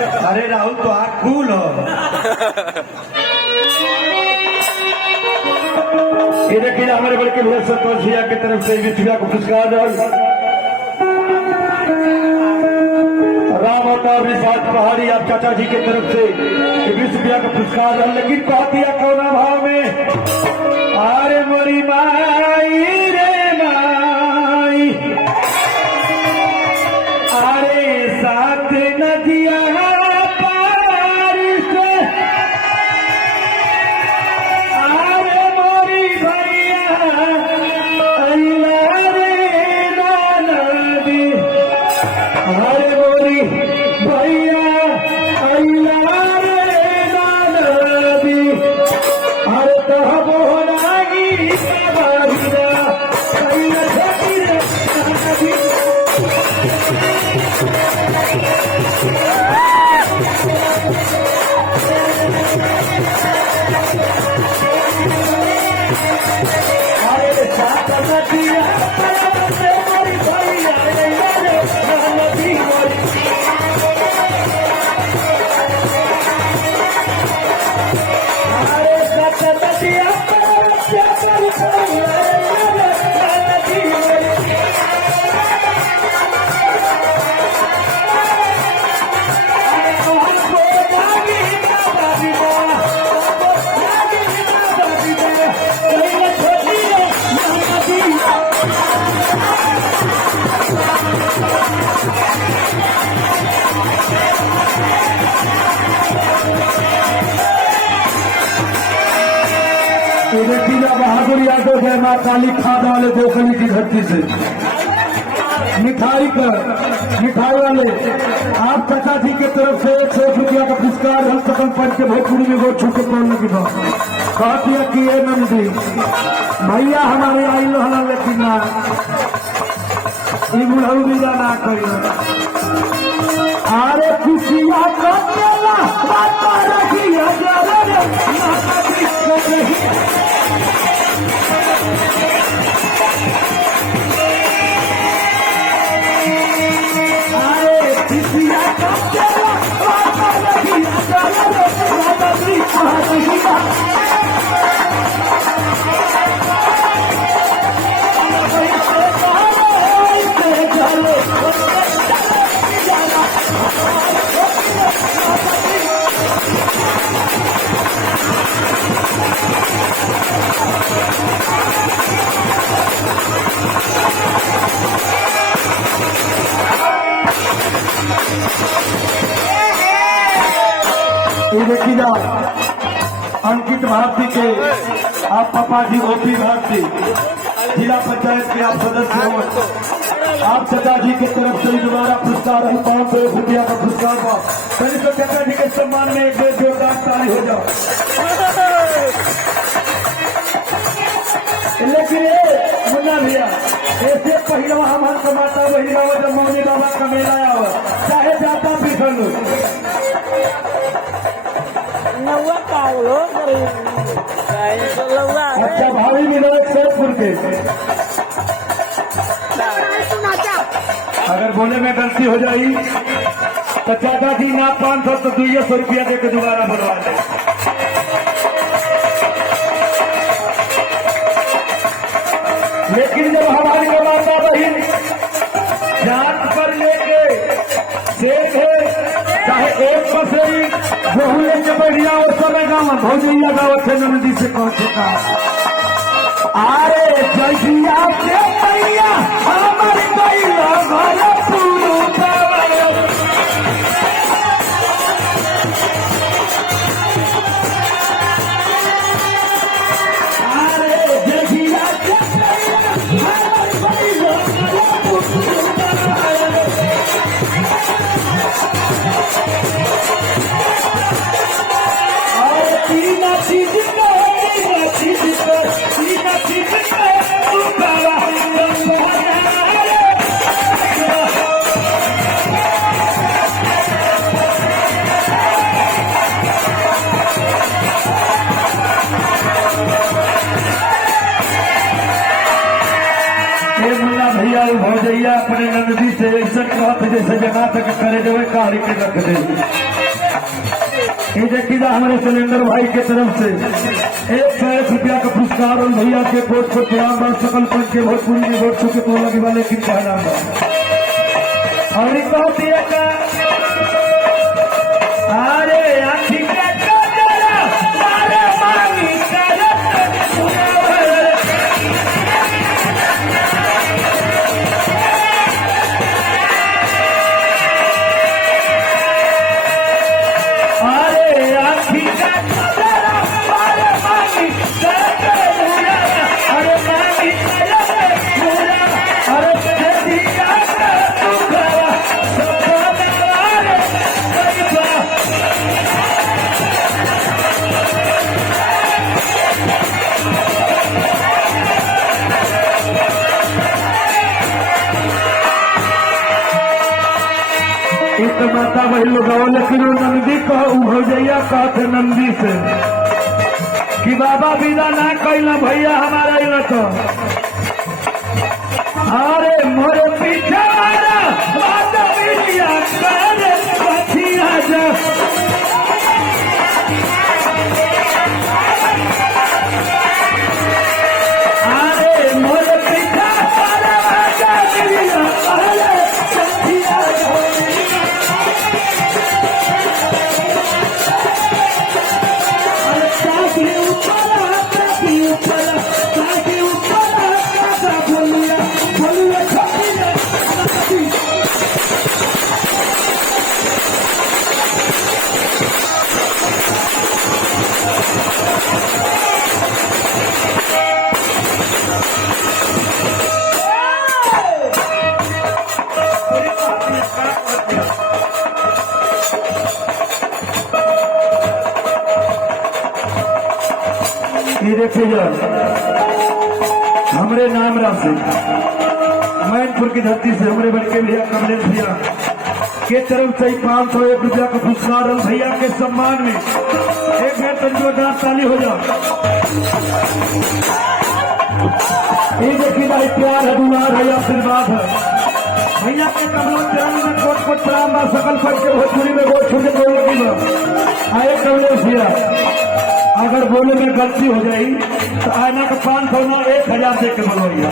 अरे राहुल तो हाथ कूल हो। ये देखिए हमारे बड़े के भैया संतोष भैया की तरफ से विश्वविद्या को पुरस्कार राम अवतार रिसार्ट पहाड़ी आप चाचा जी की तरफ से विश्वविद्या का पुरस्कार। लेकिन कह दिया कौना भाव में, अरे मोरी माई रे माई, अरे साथ नदिया पार से, अरे मोरी भैया अल्लाह रे नदी, अरे मोरी भैया अल्लाह रे नदी, अरे कहबो नागी बाबा अल्लाह छठी रे नदी। अरे साथ नदिया मोरी भैया अल्लाह रे नदी, अरे साथ नदिया बहादुर यादव जय मां काली खाद वाले दोखली की धरती से मिठाई वाले आप चाचा जी की तरफ से 100 रुपया का पुरस्कार हम सकल पढ़ के भोजपुरी में वो छूटे तोड़ लगी बात कहा दिया कि ये नंदी भैया हमारे आई हला, लेकिन ना बुढ़ऊ भी जाना करिए। अरे खुशियाँ देखिए अंकित भारती के आप पापा जी ओपी भारती जिला पंचायत के आप सदस्य हो, आप चाचा जी की तरफ से दोबारा पुरस्कार 500 रुपया का पुरस्कार हुआ। पहले तो चाचा जी के सम्मान में एक देश जोरदार ताली हो जाओ। लेकिन मुन्ना भैया ऐसे पहले हमारे कमाता वही बाबा जब मौनी बाबा का मेला आया हुआ चाहे जाता पिछड़ लो अच्छा भावी विधायक सैदपुर के अगर बोले में गलती हो जाई तो चाचा जी ना 500 तो 200 रुपया दे के दोबारा बनवा दे। लेकिन जब हमारी माता बहन जात पर लेके शेख है चाहे एक पसरी बहु लेके बढ़िया उस समय गाँव भौजैया गाँव थे नदी से पहुंचे का अरे जैसिया से मैया हमारी मैया घर से जगह तक करे जो कारी के रख दे। ये देखिए हमारे सिलेंडर भाई के तरफ से 101 रुपया का पुरस्कार और भैया के वोट को प्रयागराज सकल पंच के भोजपुरी में वोट चुके तो लगे वाले की कहना और अरे आखी तो माता वही लोग लेकिन नंदी कह उभैया कहते नंदी से कि बाबा विदा ना कैला भैया हमारा ये तो अरे मोरे पीछे ये देखिए हमरे नाम राशि मैनपुर की धरती से हमारे बड़के भैया कमलेश भैया के तरफ से 501 रुपया का पुरस्कार भैया के सम्मान में एक बार तंजोरदार ताली हो जाओ। ये देखिए भाई प्यार है दुलार है आशीर्वाद है भैया के कमलों चरण में कोट कोट प्रणाम सकल पट के भोजपुरी में वोट छूटे कोई आए कमलेश भैया अगर बोले में गलती हो जाए तो आना का 500 1000 दे के बोलो भैया।